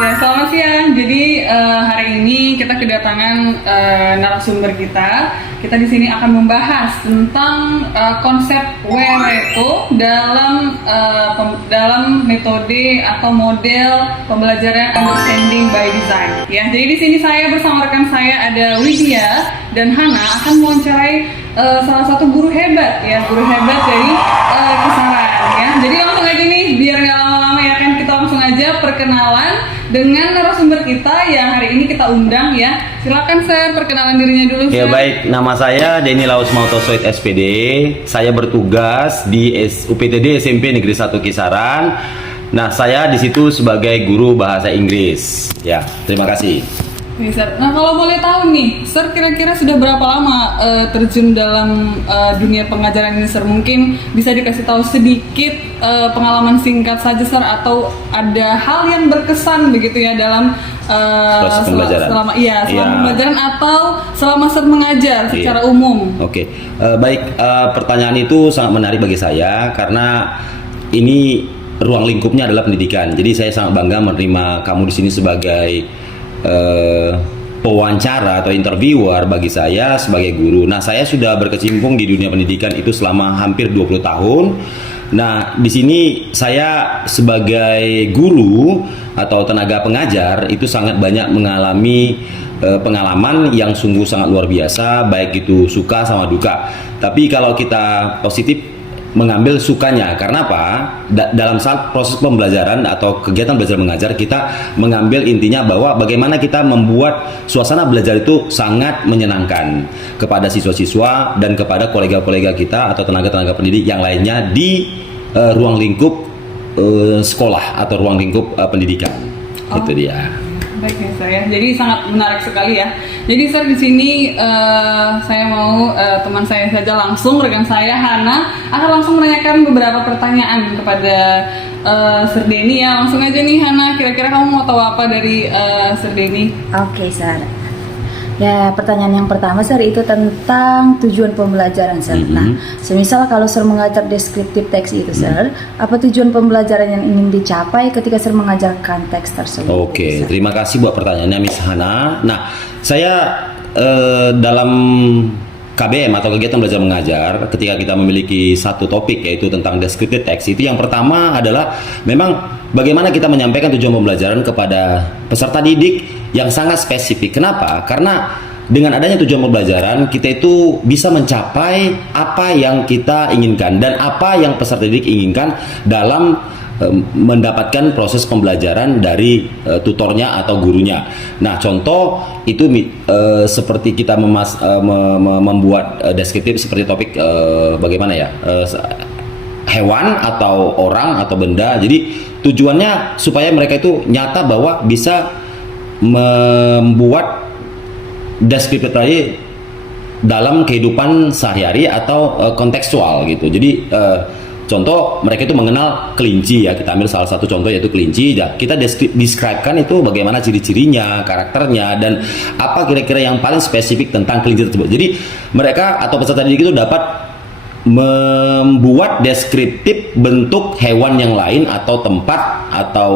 Ya, selamat siang. Jadi hari ini kita kedatangan narasumber kita. Kita di sini akan membahas tentang konsep WWO dalam metode atau model pembelajaran understanding by design. Ya, jadi di sini saya bersama rekan saya ada Widya dan Hana akan mewawancarai salah satu guru hebat dari Kisaran. Ya, jadi langsung aja nih, biar nggak lama-lama ya kan, kita langsung aja perkenalan dengan narasumber kita yang hari ini kita undang ya. Silakan Sir, perkenalan dirinya dulu. Ya Sir. baik, nama saya Denny Laus Mautosoid SPD. Saya bertugas di UPTD SMP Negeri 1 Kisaran. Nah, saya di situ sebagai guru bahasa Inggris. Ya, terima kasih. Oke, Sir. Nah, kalau boleh tahu nih, Sir kira-kira sudah berapa lama terjun dalam dunia pengajaran ini, Sir? Mungkin bisa dikasih tahu sedikit pengalaman singkat saja, Sir, atau ada hal yang berkesan begitu ya dalam Proses pembelajaran. selama pembelajaran atau selama Sir mengajar secara umum. Oke, baik. Pertanyaan itu sangat menarik bagi saya karena ini ruang lingkupnya adalah pendidikan. Jadi saya sangat bangga menerima kamu di sini sebagai pewawancara atau interviewer bagi saya sebagai guru. Nah, saya sudah berkecimpung di dunia pendidikan itu selama hampir 20 tahun. Nah, di sini saya sebagai guru atau tenaga pengajar itu sangat banyak mengalami pengalaman yang sungguh sangat luar biasa, baik itu suka sama duka. Tapi kalau kita positif mengambil sukanya, karena apa? Dalam saat proses pembelajaran atau kegiatan belajar mengajar, kita mengambil intinya bahwa bagaimana kita membuat suasana belajar itu sangat menyenangkan kepada siswa-siswa dan kepada kolega-kolega kita atau tenaga-tenaga pendidik yang lainnya di ruang lingkup sekolah atau ruang lingkup pendidikan. Itu dia. Baik ya, Sir ya. Jadi sangat menarik sekali ya. Jadi Sir di sini saya mau teman saya saja langsung, rekan saya Hana akan langsung menanyakan beberapa pertanyaan kepada Sir Denny ya. Langsung aja nih Hana, kira-kira kamu mau tahu apa dari Sir Denny? Oke, Sir. Ya, pertanyaan yang pertama, Sir, itu tentang tujuan pembelajaran, Sir. Nah, semisal kalau Sir mengajar deskriptif teks itu, Sir, apa tujuan pembelajaran yang ingin dicapai ketika Sir mengajarkan teks tersebut? Oke, terima kasih buat pertanyaannya, Miss Hana. Nah, saya dalam KBM atau kegiatan belajar mengajar, ketika kita memiliki satu topik yaitu tentang deskriptif teks, itu yang pertama adalah memang bagaimana kita menyampaikan tujuan pembelajaran kepada peserta didik yang sangat spesifik. Kenapa? Karena dengan adanya tujuan pembelajaran, kita itu bisa mencapai apa yang kita inginkan dan apa yang peserta didik inginkan dalam mendapatkan proses pembelajaran dari tutornya atau gurunya. Nah, contoh itu seperti kita membuat deskriptif seperti topik bagaimana ya, hewan atau orang atau benda. Jadi tujuannya supaya mereka itu nyata bahwa bisa membuat deskriptif tadi dalam kehidupan sehari-hari atau kontekstual gitu. Jadi contoh mereka itu mengenal kelinci ya, kita ambil salah satu contoh yaitu kelinci ya. Kita describe-kan itu bagaimana ciri-cirinya, karakternya, dan apa kira-kira yang paling spesifik tentang kelinci tersebut. Jadi mereka atau peserta didik itu dapat membuat deskriptif bentuk hewan yang lain atau tempat atau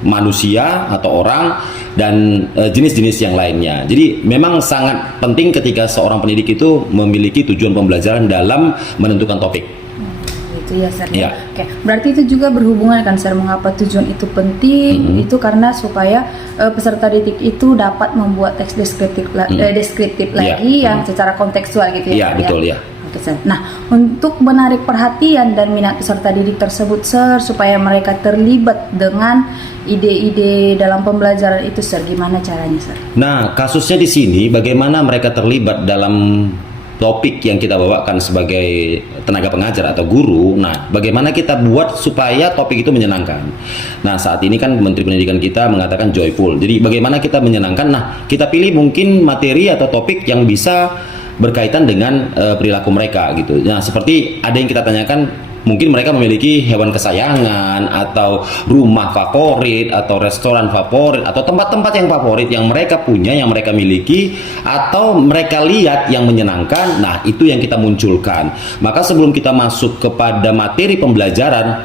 manusia atau orang dan jenis-jenis yang lainnya. Jadi memang sangat penting ketika seorang pendidik itu memiliki tujuan pembelajaran dalam menentukan topik. Itu ya, Sir. Ya. Oke, berarti itu juga berhubungan kan, Sir, mengapa tujuan itu penting? Itu karena supaya peserta didik itu dapat membuat teks deskriptif lagi yang secara kontekstual gitu ya. Iya, betul ya. Nah, untuk menarik perhatian dan minat peserta didik tersebut, Sir, supaya mereka terlibat dengan ide-ide dalam pembelajaran itu, Sir, gimana caranya, Sir? Nah, kasusnya di sini bagaimana mereka terlibat dalam topik yang kita bawakan sebagai tenaga pengajar atau guru. Nah, bagaimana kita buat supaya topik itu menyenangkan. Nah, saat ini kan Menteri Pendidikan kita mengatakan joyful. Jadi bagaimana kita menyenangkan? Nah, kita pilih mungkin materi atau topik yang bisa berkaitan dengan perilaku mereka gitu. Nah, seperti ada yang kita tanyakan, mungkin mereka memiliki hewan kesayangan atau rumah favorit atau restoran favorit atau tempat-tempat yang favorit yang mereka punya, yang mereka miliki atau mereka lihat yang menyenangkan. Nah, itu yang kita munculkan. Maka sebelum kita masuk kepada materi pembelajaran,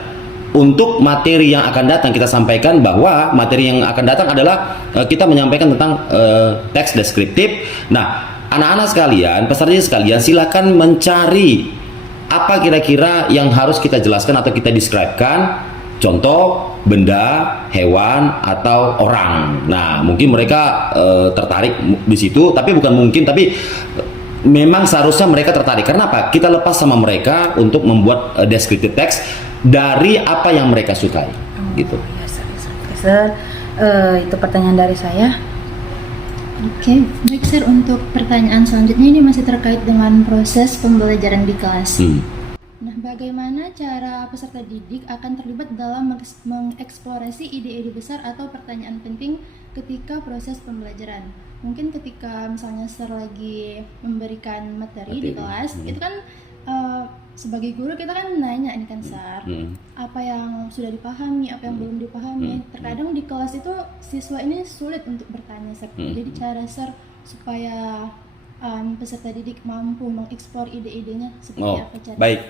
untuk materi yang akan datang kita sampaikan bahwa materi yang akan datang adalah kita menyampaikan tentang teks deskriptif. Nah, anak-anak sekalian, peserta sekalian, silakan mencari apa kira-kira yang harus kita jelaskan atau kita describe-kan. Contoh, benda, hewan, atau orang. Nah, mungkin mereka tertarik di situ, tapi bukan mungkin, tapi memang seharusnya mereka tertarik. Karena apa? Kita lepas sama mereka untuk membuat descriptive text dari apa yang mereka sukai, gitu. Ya, Sir, itu pertanyaan dari saya. Oke, baik Sir, untuk pertanyaan selanjutnya ini masih terkait dengan proses pembelajaran di kelas. Nah, bagaimana cara peserta didik akan terlibat dalam mengeksplorasi ide-ide besar atau pertanyaan penting ketika proses pembelajaran? Mungkin ketika misalnya Sir lagi memberikan materi di kelas, itu kan sebagai guru kita kan nanya ini kan Sir, apa yang sudah dipahami, apa yang belum dipahami. Terkadang di kelas itu siswa ini sulit untuk bertanya Sir. Jadi cara Sir supaya peserta didik mampu mengeksplor ide-idenya seperti apa cara? Baik.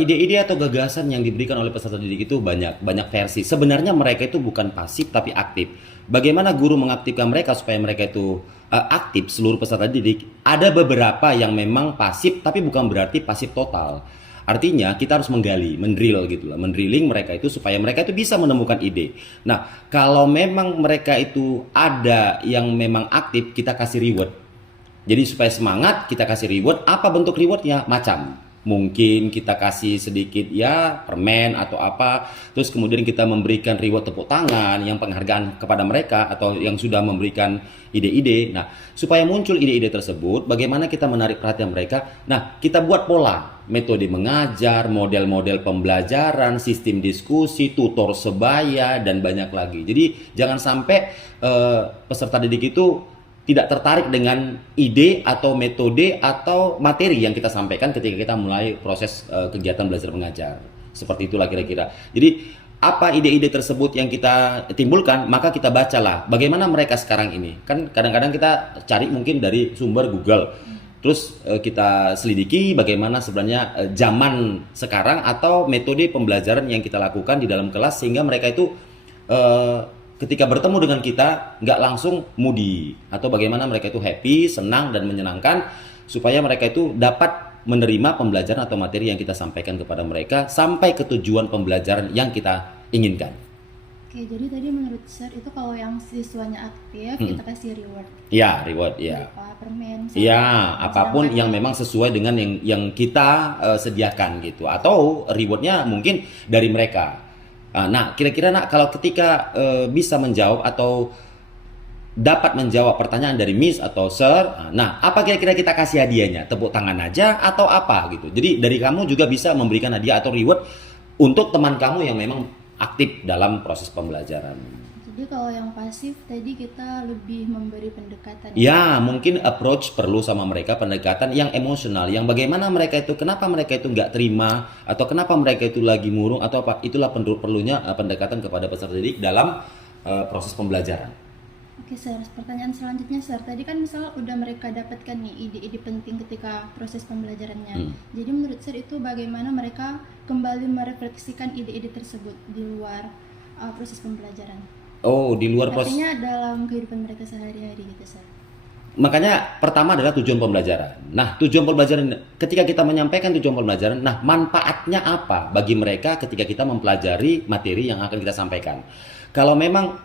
Ide-ide atau gagasan yang diberikan oleh peserta didik itu banyak versi. Sebenarnya mereka itu bukan pasif tapi aktif. Bagaimana guru mengaktifkan mereka supaya mereka itu aktif, seluruh peserta didik? Ada beberapa yang memang pasif tapi bukan berarti pasif total. Artinya kita harus menggali, mendrill gitu lah, mendrilling mereka itu supaya mereka itu bisa menemukan ide. Nah, kalau memang mereka itu ada yang memang aktif, kita kasih reward. Jadi supaya semangat, kita kasih reward. Apa bentuk rewardnya? Macam. Mungkin kita kasih sedikit ya permen atau apa. Terus kemudian kita memberikan reward tepuk tangan, yang penghargaan kepada mereka atau yang sudah memberikan ide-ide. Nah, supaya muncul ide-ide tersebut, bagaimana kita menarik perhatian mereka? Nah, kita buat pola, metode mengajar, model-model pembelajaran, sistem diskusi, tutor sebaya, dan banyak lagi. Jadi jangan sampai peserta didik itu tidak tertarik dengan ide atau metode atau materi yang kita sampaikan ketika kita mulai proses kegiatan belajar mengajar. Seperti itulah kira-kira. Jadi apa ide-ide tersebut yang kita timbulkan, maka kita bacalah bagaimana mereka sekarang ini. Kan kadang-kadang kita cari mungkin dari sumber Google. Terus kita selidiki bagaimana sebenarnya zaman sekarang atau metode pembelajaran yang kita lakukan di dalam kelas sehingga mereka itu ketika bertemu dengan kita nggak langsung moody atau bagaimana mereka itu happy, senang dan menyenangkan supaya mereka itu dapat menerima pembelajaran atau materi yang kita sampaikan kepada mereka sampai ke tujuan pembelajaran yang kita inginkan. Oke, jadi tadi menurut Sir itu kalau yang siswanya aktif kita kasih reward. Ya, reward ya. Berupa permen. Ya, apapun yang memang sesuai dengan yang kita sediakan gitu atau rewardnya mungkin dari mereka. Nah, kira-kira kalau ketika bisa menjawab atau dapat menjawab pertanyaan dari Miss atau Sir, nah apa kira-kira kita kasih hadiahnya? Tepuk tangan aja atau apa gitu. Jadi dari kamu juga bisa memberikan hadiah atau reward untuk teman kamu yang memang aktif dalam proses pembelajaran. Jadi kalau yang pasif tadi kita lebih memberi pendekatan. Ya, mungkin approach perlu sama mereka, pendekatan yang emosional, yang bagaimana mereka itu, kenapa mereka itu nggak terima, atau kenapa mereka itu lagi murung, atau apa, itulah perlunya pendekatan kepada peserta didik dalam proses pembelajaran. Oke Sir, pertanyaan selanjutnya Sir, tadi kan misal udah mereka dapatkan nih ide-ide penting ketika proses pembelajarannya. Jadi menurut Sir itu bagaimana mereka kembali merefleksikan ide-ide tersebut di luar proses pembelajaran? Oh, di luar proses. Artinya dalam kehidupan mereka sehari-hari gitu Sir. Makanya pertama adalah tujuan pembelajaran. Nah, tujuan pembelajaran ketika kita menyampaikan tujuan pembelajaran, nah manfaatnya apa bagi mereka ketika kita mempelajari materi yang akan kita sampaikan. Kalau memang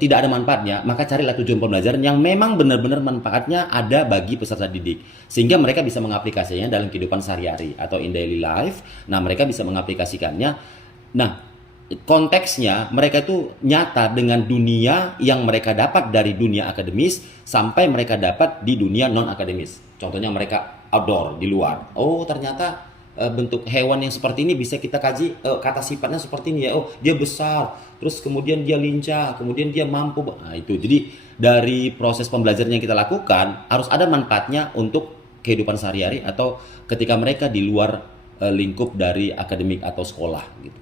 tidak ada manfaatnya, maka carilah tujuan pembelajaran yang memang benar-benar manfaatnya ada bagi peserta didik. Sehingga mereka bisa mengaplikasikannya dalam kehidupan sehari-hari atau in daily life. Nah, mereka bisa mengaplikasikannya. Nah, konteksnya mereka itu nyata dengan dunia yang mereka dapat dari dunia akademis sampai mereka dapat di dunia non akademis. Contohnya mereka outdoor di luar. Oh, ternyata bentuk hewan yang seperti ini bisa kita kaji kata sifatnya seperti ini ya. Oh, dia besar, terus kemudian dia lincah, kemudian dia mampu. Nah, itu. Jadi dari proses pembelajaran yang kita lakukan harus ada manfaatnya untuk kehidupan sehari-hari atau ketika mereka di luar lingkup dari akademik atau sekolah gitu.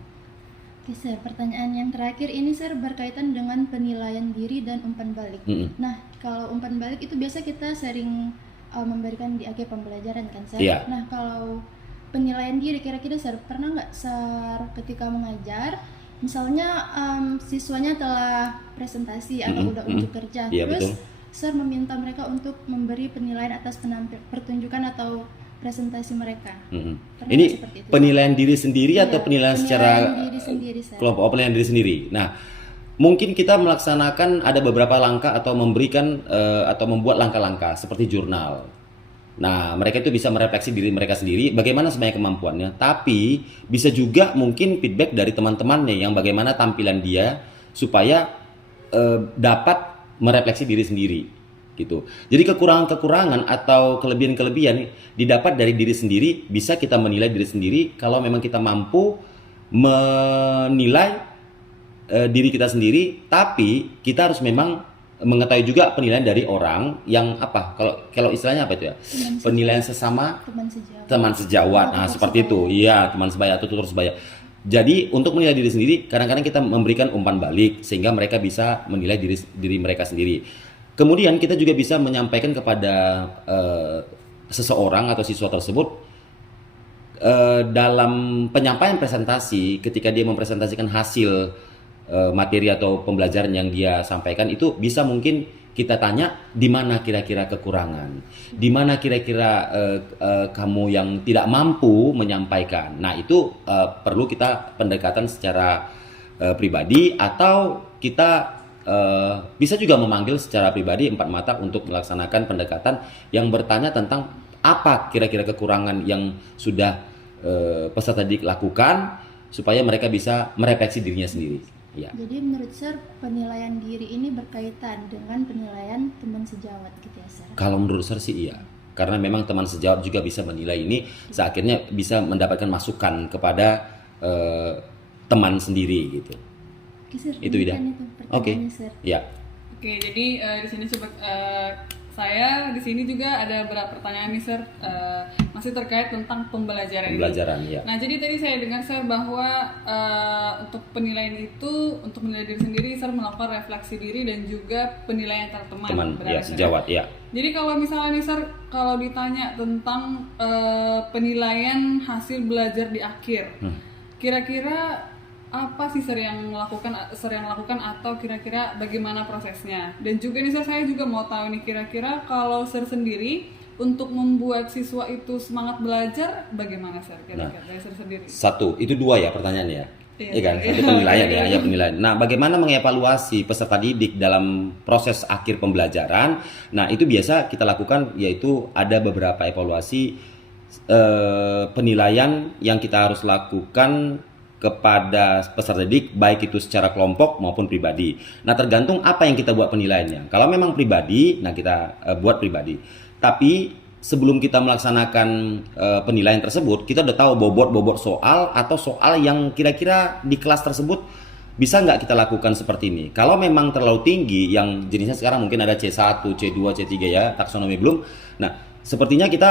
Oke Sir, pertanyaan yang terakhir ini Sir berkaitan dengan penilaian diri dan umpan balik. Nah, kalau umpan balik itu biasa kita sering memberikan di akhir pembelajaran kan Sir. Yeah. Nah, kalau penilaian diri, kira-kira Sir pernah nggak Sir ketika mengajar, misalnya siswanya telah presentasi atau udah unjuk kerja, Iya, terus betul. Sir meminta mereka untuk memberi penilaian atas pertunjukan atau presentasi mereka. Pernah Ini nggak seperti itu? penilaian diri sendiri Iya, atau penilaian secara diri sendiri, Sir. kelompok? Oh, penilaian diri sendiri. Nah, mungkin kita melaksanakan ada beberapa langkah atau memberikan atau membuat langkah-langkah seperti jurnal. Nah, mereka itu bisa merefleksi diri mereka sendiri, bagaimana sebenarnya kemampuannya. Tapi bisa juga mungkin feedback dari teman-temannya yang bagaimana tampilan dia supaya dapat merefleksi diri sendiri, gitu. Jadi kekurangan-kekurangan atau kelebihan-kelebihan didapat dari diri sendiri, bisa kita menilai diri sendiri kalau memang kita mampu menilai diri kita sendiri, tapi kita harus memang mengetahui juga penilaian dari orang yang apa, kalau istilahnya apa itu ya, penilaian sesama teman sejawat. Nah, seperti itu. Iya, teman sebaya atau tutur sebaya. Jadi untuk menilai diri sendiri, kadang-kadang kita memberikan umpan balik sehingga mereka bisa menilai diri mereka sendiri. Kemudian kita juga bisa menyampaikan kepada seseorang atau siswa tersebut dalam penyampaian presentasi, ketika dia mempresentasikan hasil materi atau pembelajaran yang dia sampaikan, itu bisa mungkin kita tanya di mana kira-kira kekurangan, di mana kira-kira kamu yang tidak mampu menyampaikan. Nah, itu perlu kita pendekatan secara pribadi, atau kita bisa juga memanggil secara pribadi 4 mata untuk melaksanakan pendekatan yang bertanya tentang apa kira-kira kekurangan yang sudah peserta didik lakukan supaya mereka bisa merefleksi dirinya sendiri. Ya. Jadi menurut Sir, penilaian diri ini berkaitan dengan penilaian teman sejawat gitu ya, Sir? Kalau menurut saya sih iya, karena memang teman sejawat juga bisa menilai ini, seakhirnya bisa mendapatkan masukan kepada teman sendiri gitu. Oke, Sir, Itu Ida. Oke. Sir. Ya. Oke, jadi di sini coba saya di sini juga ada beberapa pertanyaan nih, Sir, masih terkait tentang pembelajaran ini. Ya. Nah, jadi tadi saya dengar, Sir, bahwa untuk penilaian itu, untuk menilai diri sendiri, Sir melakukan refleksi diri dan juga penilaian antar teman. Ya, sejawat, ya. Jadi kalau misalnya nih, Sir, kalau ditanya tentang penilaian hasil belajar di akhir, kira-kira apa sih Sir yang lakukan atau kira-kira bagaimana prosesnya? Dan juga nih Sir, saya juga mau tahu nih, kira-kira kalau Sir sendiri untuk membuat siswa itu semangat belajar, bagaimana Sir kira-kira dari Sir sendiri? Satu, itu 2 ya pertanyaannya ya. Iya kan? Iya. Satu penilaian ya penilaian. Nah, bagaimana mengevaluasi peserta didik dalam proses akhir pembelajaran? Nah, itu biasa kita lakukan, yaitu ada beberapa evaluasi penilaian yang kita harus lakukan kepada peserta didik, baik itu secara kelompok maupun pribadi. Nah, tergantung apa yang kita buat penilaiannya. Kalau memang pribadi, nah kita buat pribadi. Tapi sebelum kita melaksanakan penilaian tersebut, kita udah tahu bobot soal atau soal yang kira-kira di kelas tersebut bisa nggak kita lakukan seperti ini. Kalau memang terlalu tinggi, yang jenisnya sekarang mungkin ada C1, C2, C3 ya, taksonomi belum. Nah, sepertinya kita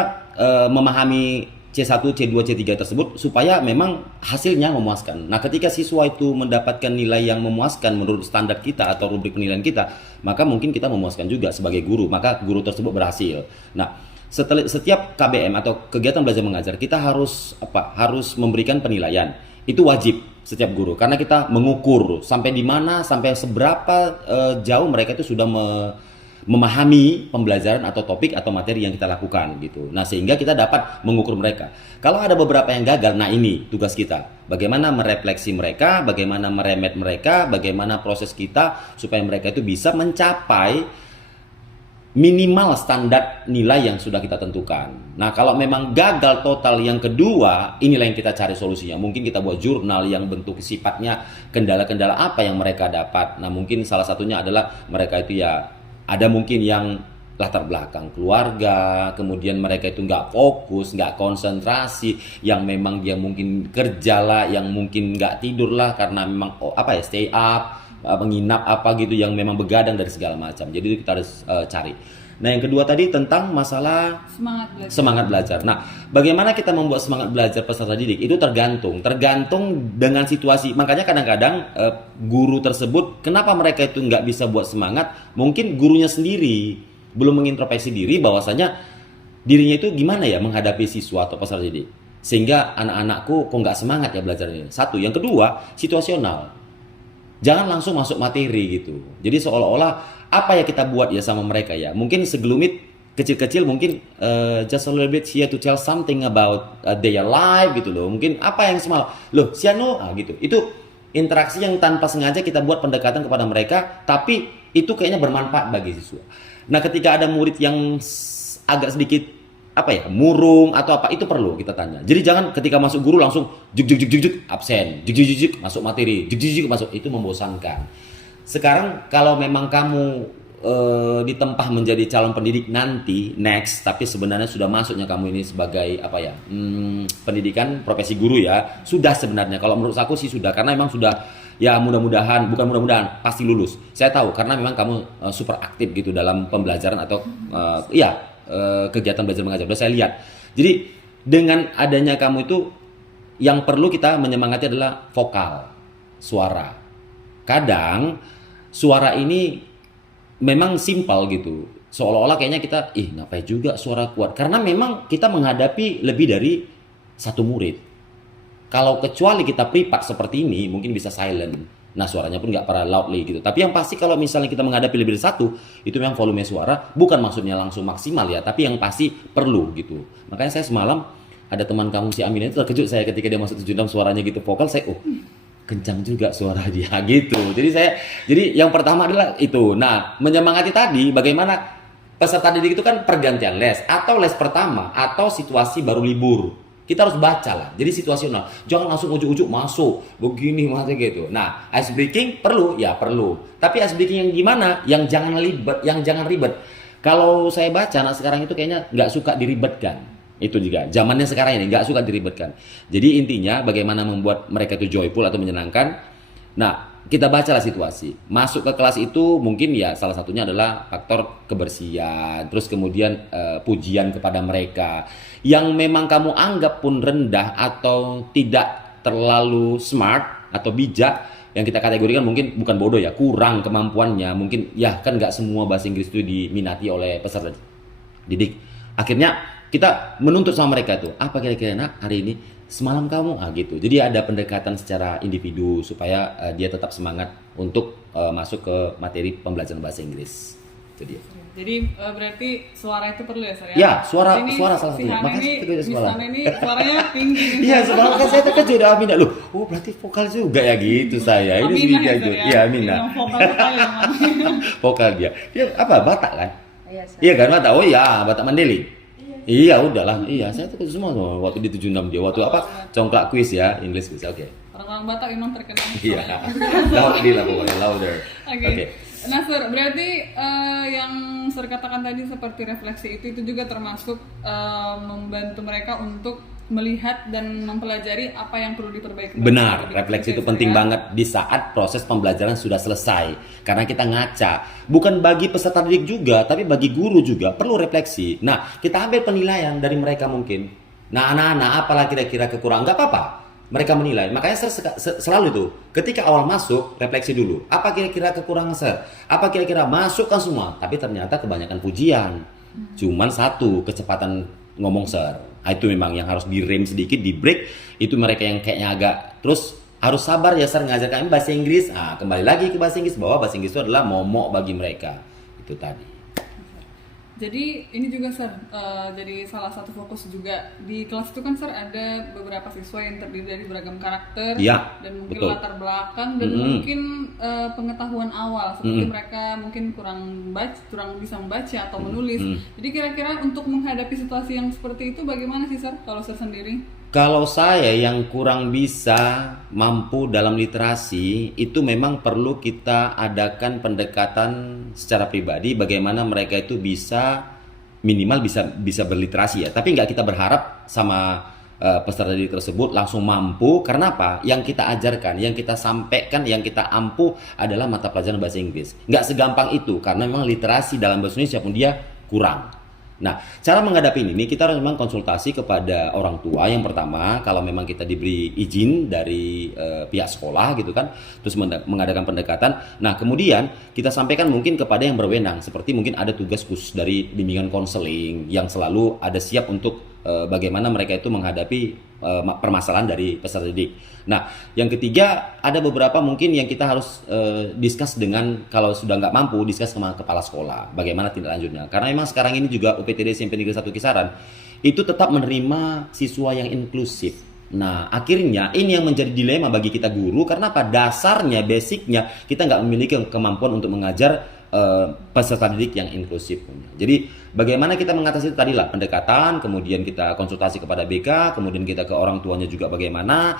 memahami C1, C2, C3 tersebut supaya memang hasilnya memuaskan. Nah, ketika siswa itu mendapatkan nilai yang memuaskan menurut standar kita atau rubrik penilaian kita, maka mungkin kita memuaskan juga sebagai guru, maka guru tersebut berhasil. Nah, setiap KBM atau kegiatan belajar mengajar, kita harus memberikan penilaian. Itu wajib setiap guru, karena kita mengukur sampai di mana, sampai seberapa jauh mereka itu sudah memahami pembelajaran atau topik atau materi yang kita lakukan gitu. Nah, sehingga kita dapat mengukur mereka. Kalau ada beberapa yang gagal, nah ini tugas kita. Bagaimana merefleksi mereka, bagaimana meremet mereka, bagaimana proses kita supaya mereka itu bisa mencapai minimal standar nilai yang sudah kita tentukan. Nah, kalau memang gagal total yang kedua, inilah yang kita cari solusinya. Mungkin kita buat jurnal yang bentuk sifatnya kendala-kendala apa yang mereka dapat. Nah, mungkin salah satunya adalah mereka itu ya ada mungkin yang latar belakang keluarga, kemudian mereka itu nggak fokus, nggak konsentrasi, yang memang dia mungkin kerja lah, yang mungkin nggak tidur lah karena memang stay up, menginap gitu, yang memang begadang dari segala macam. Jadi itu kita harus cari. Nah, yang kedua tadi tentang masalah semangat belajar. Nah, bagaimana kita membuat semangat belajar peserta didik itu tergantung dengan situasi. Makanya kadang-kadang guru tersebut, kenapa mereka itu nggak bisa buat semangat? Mungkin gurunya sendiri belum mengintrospeksi diri bahwasanya dirinya itu gimana ya menghadapi siswa atau peserta didik. sehingga anak-anakku kok nggak semangat ya belajar ini. Satu, yang kedua situasional. Jangan langsung masuk materi gitu. Jadi seolah-olah apa ya kita buat ya sama mereka ya. Mungkin segelumit kecil-kecil mungkin just a little bit here to tell something about their life gitu loh. Mungkin apa yang semalam loh Siano gitu. Itu interaksi yang tanpa sengaja kita buat pendekatan kepada mereka, tapi itu kayaknya bermanfaat bagi siswa. Nah, ketika ada murid yang agak sedikit apa ya murung atau apa, itu perlu kita tanya. Jadi jangan ketika masuk guru langsung juk absen, juk masuk materi, juk masuk, itu membosankan. Sekarang kalau memang kamu ditempah menjadi calon pendidik nanti next, tapi sebenarnya sudah masuknya kamu ini sebagai apa ya pendidikan profesi guru ya, sudah sebenarnya kalau menurut aku sih sudah, karena memang sudah ya mudah-mudahan, bukan mudah-mudahan, pasti lulus. Saya tahu karena memang kamu super aktif gitu dalam pembelajaran atau kegiatan belajar mengajar. Udah saya lihat. Jadi dengan adanya kamu itu, yang perlu kita menyemangati adalah vokal, suara. Kadang suara ini memang simpel gitu. Seolah-olah kayaknya kita, ngapain juga suara kuat. Karena memang kita menghadapi lebih dari satu murid. Kalau kecuali kita privat seperti ini, mungkin bisa silent. Nah, suaranya pun nggak pernah loudly gitu. Tapi yang pasti kalau misalnya kita menghadapi lebih dari satu, itu memang volume suara, bukan maksudnya langsung maksimal ya, tapi yang pasti perlu gitu. Makanya saya semalam, ada teman kamu si Amin itu terkejut saya ketika dia masuk 76 suaranya gitu vokal, saya kencang juga suara dia gitu. Jadi yang pertama adalah itu. Nah, menyemangati tadi bagaimana peserta didik itu kan pergantian les, atau les pertama, atau situasi baru libur. Kita harus baca lah, jadi situasional. Jangan langsung ujuk-ujuk masuk, begini mati gitu. Nah, ice breaking perlu, ya perlu. Tapi ice breaking yang gimana? Yang jangan ribet. Kalau saya baca, anak sekarang itu kayaknya nggak suka diribetkan. Itu juga, zamannya sekarang ini nggak suka diribetkan. Jadi intinya bagaimana membuat mereka itu joyful atau menyenangkan. Nah, kita bacalah situasi. Masuk ke kelas itu mungkin ya salah satunya adalah faktor kebersihan, terus kemudian pujian kepada mereka. Yang memang kamu anggap pun rendah atau tidak terlalu smart atau bijak, yang kita kategorikan mungkin bukan bodoh ya, kurang kemampuannya. Mungkin ya kan nggak semua bahasa Inggris itu diminati oleh peserta didik. Akhirnya kita menuntut sama mereka tuh, apa kira-kira nak hari ini semalam kamu gitu. Jadi ada pendekatan secara individu supaya dia tetap semangat untuk masuk ke materi pembelajaran bahasa Inggris. Itu dia. Jadi berarti suara itu perlu ya, Sir? Ya, suara salah si satunya. Makasih terkejut semalam. ini suaranya tinggi. Iya, semalam kan saya terkejut Aminah. Loh, berarti vokal juga ya gitu saya. Ini Aminah gitu. ya, Iya, Aminah. Vokal dia. Dia apa? Batak kan? Iya kan, Batak. Oh iya, Batak Mandailing. Iya, udahlah. Iya, saya terkejut semua waktu di 76 dia. Waktu congklak quiz ya, English quiz. Oke. Orang-orang Batak memang terkenal. Iya. Louder lah pokoknya, louder. Oke. Nah, Sir, berarti yang Sir katakan tadi seperti refleksi itu juga termasuk membantu mereka untuk melihat dan mempelajari apa yang perlu diperbaiki. Benar, refleksi itu penting banget di saat proses pembelajaran sudah selesai. Karena kita ngaca, bukan bagi peserta didik juga, tapi bagi guru juga perlu refleksi. Nah, kita ambil penilaian dari mereka mungkin. Nah, anak-anak apalah kira-kira kekurangan, nggak apa-apa. Mereka menilai. Makanya selalu itu, ketika awal masuk, refleksi dulu. Apa kira-kira kekurangan Sir? Apa kira-kira masukkan semua? Tapi ternyata kebanyakan pujian. Cuman satu, kecepatan ngomong Sir. Itu memang yang harus di-rem sedikit, di-break. Itu mereka yang kayaknya agak, terus harus sabar ya Sir ngajar kami bahasa Inggris. Kembali lagi ke bahasa Inggris, bahwa bahasa Inggris itu adalah momok bagi mereka. Itu tadi. Jadi ini juga Sir, jadi salah satu fokus juga di kelas itu kan Sir ada beberapa siswa yang terdiri dari beragam karakter ya, dan mungkin betul. latar belakang dan mungkin pengetahuan awal seperti mereka mungkin kurang bisa membaca atau menulis. Jadi kira-kira untuk menghadapi situasi yang seperti itu bagaimana sih Sir kalau Sir sendiri? Kalau saya yang kurang bisa mampu dalam literasi, itu memang perlu kita adakan pendekatan secara pribadi bagaimana mereka itu bisa minimal bisa berliterasi ya. Tapi nggak kita berharap sama peserta didik tersebut langsung mampu. Karena apa? Yang kita ajarkan, yang kita sampaikan, yang kita ampuh adalah mata pelajaran bahasa Inggris. Nggak segampang itu karena memang literasi dalam bahasa Indonesia pun dia kurang. Nah, cara menghadapi ini kita harus memang konsultasi kepada orang tua. Yang pertama, kalau memang kita diberi izin dari pihak sekolah gitu kan, terus mengadakan pendekatan. Nah, kemudian kita sampaikan mungkin kepada yang berwenang, seperti mungkin ada tugas khusus dari bimbingan konseling yang selalu ada siap untuk bagaimana mereka itu menghadapi permasalahan dari peserta didik. Nah, yang ketiga ada beberapa mungkin yang kita harus discuss dengan, kalau sudah nggak mampu, discuss sama kepala sekolah bagaimana tindak lanjutnya. Karena memang sekarang ini juga UPTD SMP Negeri 1 Kisaran itu tetap menerima siswa yang inklusif. Nah, akhirnya ini yang menjadi dilema bagi kita guru, karena pada dasarnya, basicnya kita nggak memiliki kemampuan untuk mengajar peserta didik yang inklusif. Jadi bagaimana kita mengatasi itu tadilah pendekatan, kemudian kita konsultasi kepada BK, kemudian kita ke orang tuanya juga bagaimana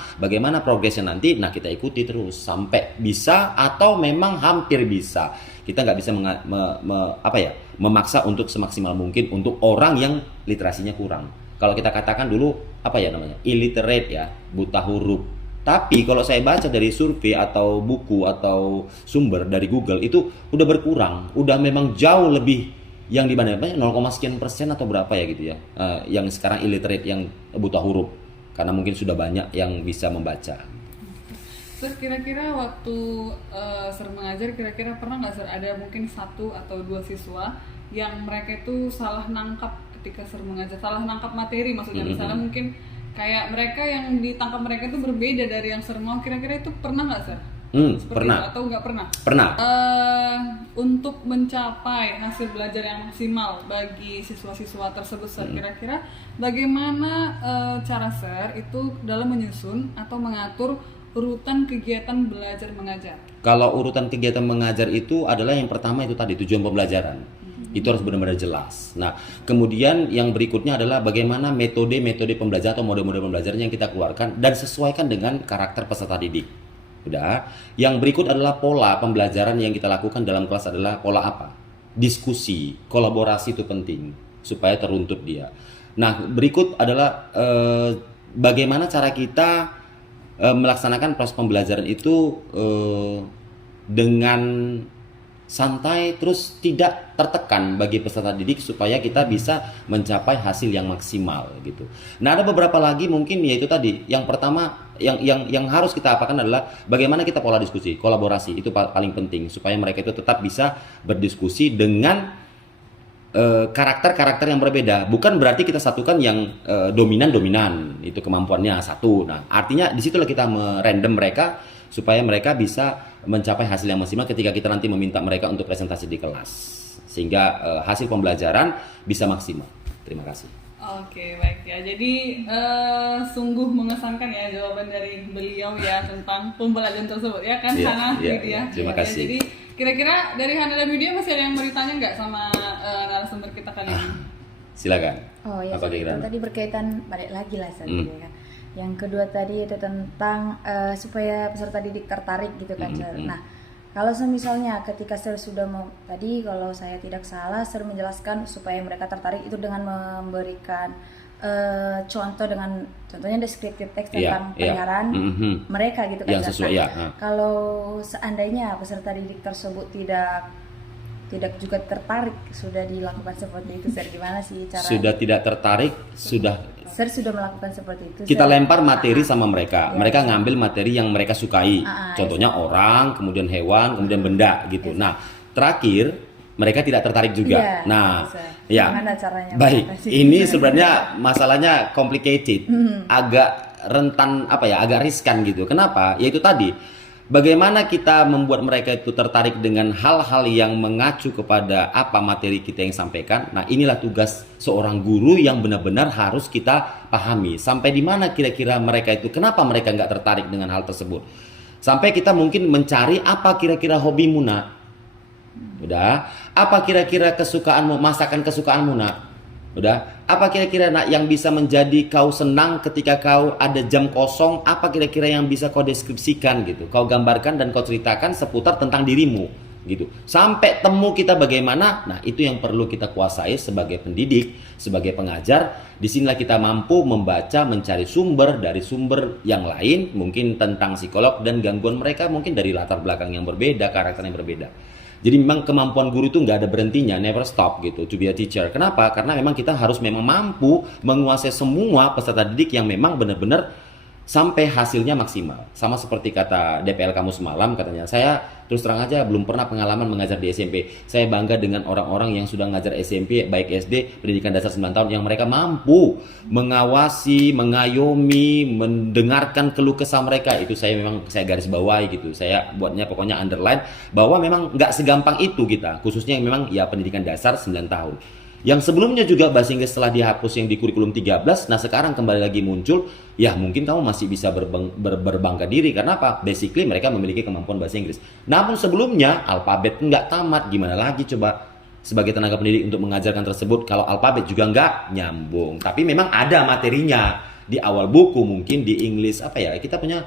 progresnya nanti. Nah, kita ikuti terus sampai bisa atau memang hampir bisa. Kita nggak bisa memaksa untuk semaksimal mungkin untuk orang yang literasinya kurang. Kalau kita katakan dulu illiterate ya, buta huruf. Tapi kalau saya baca dari survei atau buku atau sumber dari Google itu udah berkurang, udah memang jauh lebih yang dibandingkan 0, sekian persen atau berapa ya gitu ya, yang sekarang illiterate, yang buta huruf, karena mungkin sudah banyak yang bisa membaca. Terus kira-kira waktu Sir mengajar, kira-kira pernah nggak Sir ada mungkin 1 atau 2 siswa yang mereka itu salah nangkap ketika Sir mengajar, salah nangkap materi maksudnya, misalnya mungkin kayak mereka yang ditangkap mereka itu berbeda dari yang Sir mau, kira-kira itu pernah nggak Sir? Pernah. Itu, atau nggak pernah? Pernah. Untuk mencapai hasil belajar yang maksimal bagi siswa-siswa tersebut Sir, kira-kira bagaimana cara Sir itu dalam menyusun atau mengatur urutan kegiatan belajar mengajar? Kalau urutan kegiatan mengajar itu adalah yang pertama itu tadi, tujuan pembelajaran. Itu harus benar-benar jelas. Nah, kemudian yang berikutnya adalah bagaimana metode pembelajaran atau mode-mode pembelajaran yang kita keluarkan dan sesuaikan dengan karakter peserta didik. Udah. Yang berikut adalah pola pembelajaran yang kita lakukan dalam kelas adalah pola apa? Diskusi, kolaborasi itu penting supaya teruntut dia. Nah, berikut adalah bagaimana cara kita melaksanakan proses pembelajaran itu dengan santai, terus tidak tertekan bagi peserta didik supaya kita bisa mencapai hasil yang maksimal gitu. Nah, ada beberapa lagi mungkin, yaitu tadi yang pertama yang harus kita apakan adalah bagaimana kita pola diskusi, kolaborasi itu paling penting supaya mereka itu tetap bisa berdiskusi dengan karakter-karakter yang berbeda. Bukan berarti kita satukan yang dominan itu kemampuannya satu. Nah, artinya disitulah kita merandom mereka supaya mereka bisa mencapai hasil yang maksimal ketika kita nanti meminta mereka untuk presentasi di kelas, sehingga hasil pembelajaran bisa maksimal. Terima kasih. Oke, baik ya. Jadi sungguh mengesankan ya jawaban dari beliau ya tentang pembelajaran tersebut ya kan, Hana gitu ya. Terima kasih. Jadi kira-kira dari Hana dan Widya masih ada yang mau ditanya nggak sama narasumber kita kali ini? Silakan. Oh ya, Apa kira-kira? tadi berkaitan balik lagi lah tadi ya kan. Yang kedua tadi itu tentang supaya peserta didik tertarik gitu kan, Sir. Nah, kalau misalnya ketika Sir sudah mau, tadi kalau saya tidak salah Sir menjelaskan supaya mereka tertarik itu dengan memberikan contohnya deskriptif teks tentang penyiaran mereka gitu kan. Yang sesuai, kalau seandainya peserta didik tersebut tidak juga tertarik, sudah dilakukan seperti itu, Sir, gimana sih cara? Sudah tidak tertarik, Sir sudah melakukan seperti itu. Kita Sir. lempar materi sama mereka. Ya. Mereka ngambil materi yang mereka sukai. Contohnya orang, kemudian hewan, kemudian benda gitu. Nah, terakhir mereka tidak tertarik juga. Ya, nah, bisa. ya. Gimana caranya? Baik. Ini sebenarnya masalahnya complicated. Agak rentan agak riskan gitu. Kenapa? Yaitu tadi, bagaimana kita membuat mereka itu tertarik dengan hal-hal yang mengacu kepada apa materi kita yang sampaikan. Nah, inilah tugas seorang guru yang benar-benar harus kita pahami. Sampai di mana kira-kira mereka itu, kenapa mereka nggak tertarik dengan hal tersebut. Sampai kita mungkin mencari apa kira-kira hobimu nak. Udah. Apa kira-kira kesukaanmu, masakan kesukaanmu nak. Udah. Apa kira-kira nak yang bisa menjadi kau senang ketika kau ada jam kosong? Apa kira-kira yang bisa kau deskripsikan gitu? Kau gambarkan dan kau ceritakan seputar tentang dirimu gitu. Sampai temu kita bagaimana? Nah, itu yang perlu kita kuasai sebagai pendidik, sebagai pengajar. Disinilah kita mampu membaca, mencari sumber dari sumber yang lain, mungkin tentang psikolog dan gangguan mereka mungkin dari latar belakang yang berbeda, karakter yang berbeda. Jadi memang kemampuan guru itu nggak ada berhentinya, never stop gitu to be a teacher. Kenapa? Karena memang kita harus memang mampu menguasai semua peserta didik yang memang benar-benar sampai hasilnya maksimal. Sama seperti kata DPL kamu semalam, katanya, saya terus terang aja belum pernah pengalaman mengajar di SMP. Saya bangga dengan orang-orang yang sudah mengajar SMP, baik SD, pendidikan dasar 9 tahun, yang mereka mampu mengawasi, mengayomi, mendengarkan keluh kesah mereka. Itu saya garis bawahi gitu. Saya buatnya pokoknya underline, bahwa memang nggak segampang itu kita, khususnya yang memang ya pendidikan dasar 9 tahun. Yang sebelumnya juga bahasa Inggris setelah dihapus yang di kurikulum 13, nah sekarang kembali lagi muncul, ya mungkin kamu masih bisa berbangga diri, karena apa? Basically mereka memiliki kemampuan bahasa Inggris. Namun sebelumnya alfabet nggak tamat, gimana lagi coba sebagai tenaga pendidik untuk mengajarkan tersebut kalau alfabet juga nggak nyambung. Tapi memang ada materinya di awal buku, mungkin di English apa ya, kita punya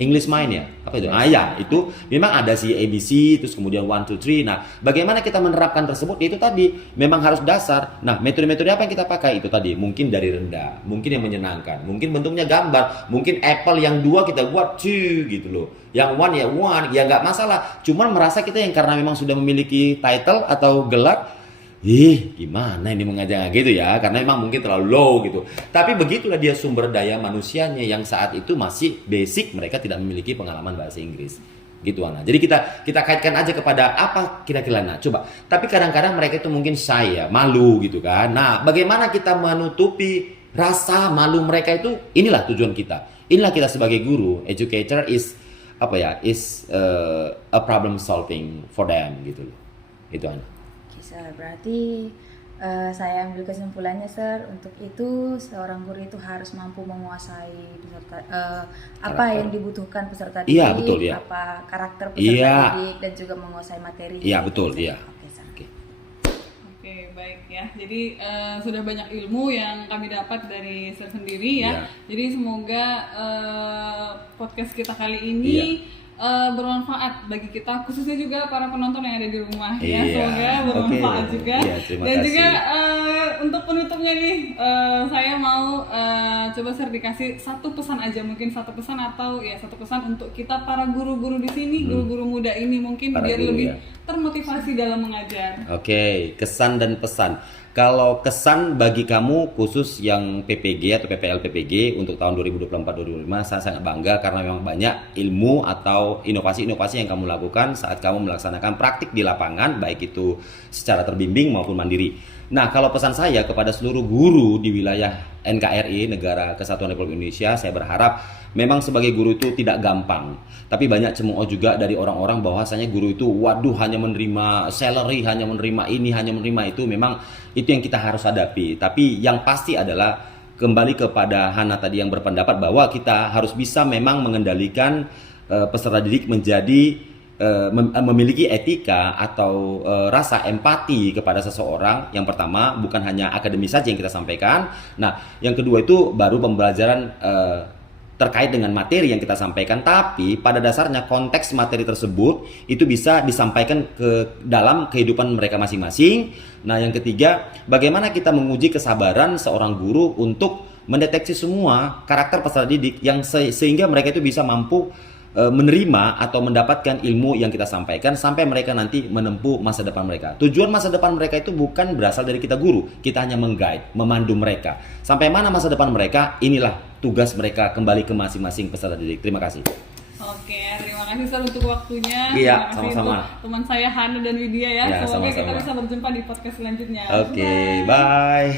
English Mind ya, apa itu? Ya, itu memang ada si ABC, terus kemudian 1, 2, 3. Nah, bagaimana kita menerapkan tersebut? Itu tadi memang harus dasar. Nah, metode-metode apa yang kita pakai? Itu tadi, mungkin dari rendah, mungkin yang menyenangkan, mungkin bentuknya gambar, mungkin apple yang 2 kita buat 2 gitu loh. Yang 1 ya 1, ya nggak masalah. Cuman merasa kita yang karena memang sudah memiliki title atau gelar, gimana ini mengajar gitu ya, karena memang mungkin terlalu low gitu. Tapi begitulah dia sumber daya manusianya yang saat itu masih basic, mereka tidak memiliki pengalaman bahasa Inggris gitu Ana. Jadi kita kaitkan aja kepada apa kira-kira. Nah coba, tapi kadang-kadang mereka itu mungkin shy ya, malu gitu kan. Nah bagaimana kita menutupi rasa malu mereka itu? Inilah tujuan kita, inilah kita sebagai guru, educator is a problem solving for them gitu loh. Itu Ana. Sir, berarti saya ambil kesimpulannya Sir, untuk itu seorang guru itu harus mampu menguasai apa yang dibutuhkan peserta didik, Iya, betul, ya. apa karakter peserta didik, dan juga menguasai materi. Iya, betul, iya. Oke, Sir. Oke, baik ya. Jadi sudah banyak ilmu yang kami dapat dari Sir sendiri ya. Iya. Jadi semoga podcast kita kali ini bermanfaat bagi kita, khususnya juga para penonton yang ada di rumah ya. Semoga bermanfaat juga. Iya, terima Dan kasih. juga untuk penutupnya nih, saya mau coba Sir dikasih satu pesan aja, mungkin satu pesan atau ya satu pesan untuk kita para guru-guru di sini, guru-guru muda ini mungkin Para biar guru, lebih ya. termotivasi dalam mengajar. Oke, kesan dan pesan. Kalau kesan bagi kamu khusus yang PPG atau PPL PPG untuk tahun 2024-2025, saya sangat bangga karena memang banyak ilmu atau inovasi-inovasi yang kamu lakukan saat kamu melaksanakan praktik di lapangan, baik itu secara terbimbing maupun mandiri. Nah, kalau pesan saya kepada seluruh guru di wilayah NKRI, Negara Kesatuan Republik Indonesia, saya berharap memang sebagai guru itu tidak gampang. Tapi banyak cemooh juga dari orang-orang bahwasanya guru itu waduh hanya menerima salary, hanya menerima ini, hanya menerima itu. Memang itu yang kita harus hadapi. Tapi yang pasti adalah kembali kepada Hana tadi yang berpendapat bahwa kita harus bisa memang mengendalikan peserta didik menjadi memiliki etika atau rasa empati kepada seseorang. Yang pertama, bukan hanya akademis saja yang kita sampaikan. Nah, yang kedua itu baru pembelajaran terkait dengan materi yang kita sampaikan, tapi pada dasarnya konteks materi tersebut itu bisa disampaikan ke dalam kehidupan mereka masing-masing. Nah, yang ketiga, bagaimana kita menguji kesabaran seorang guru untuk mendeteksi semua karakter peserta didik yang sehingga mereka itu bisa mampu menerima atau mendapatkan ilmu yang kita sampaikan sampai mereka nanti menempuh masa depan mereka. Tujuan masa depan mereka itu bukan berasal dari kita guru, kita hanya meng-guide, memandu mereka. Sampai mana masa depan mereka, inilah tugas mereka kembali ke masing-masing peserta didik. Terima kasih. Oke, terima kasih Sir untuk waktunya. Iya, Terima kasih sama-sama. untuk teman saya Hana dan Widya ya. Ya, Semoga kita sama-sama. bisa berjumpa di podcast selanjutnya. Oke, bye.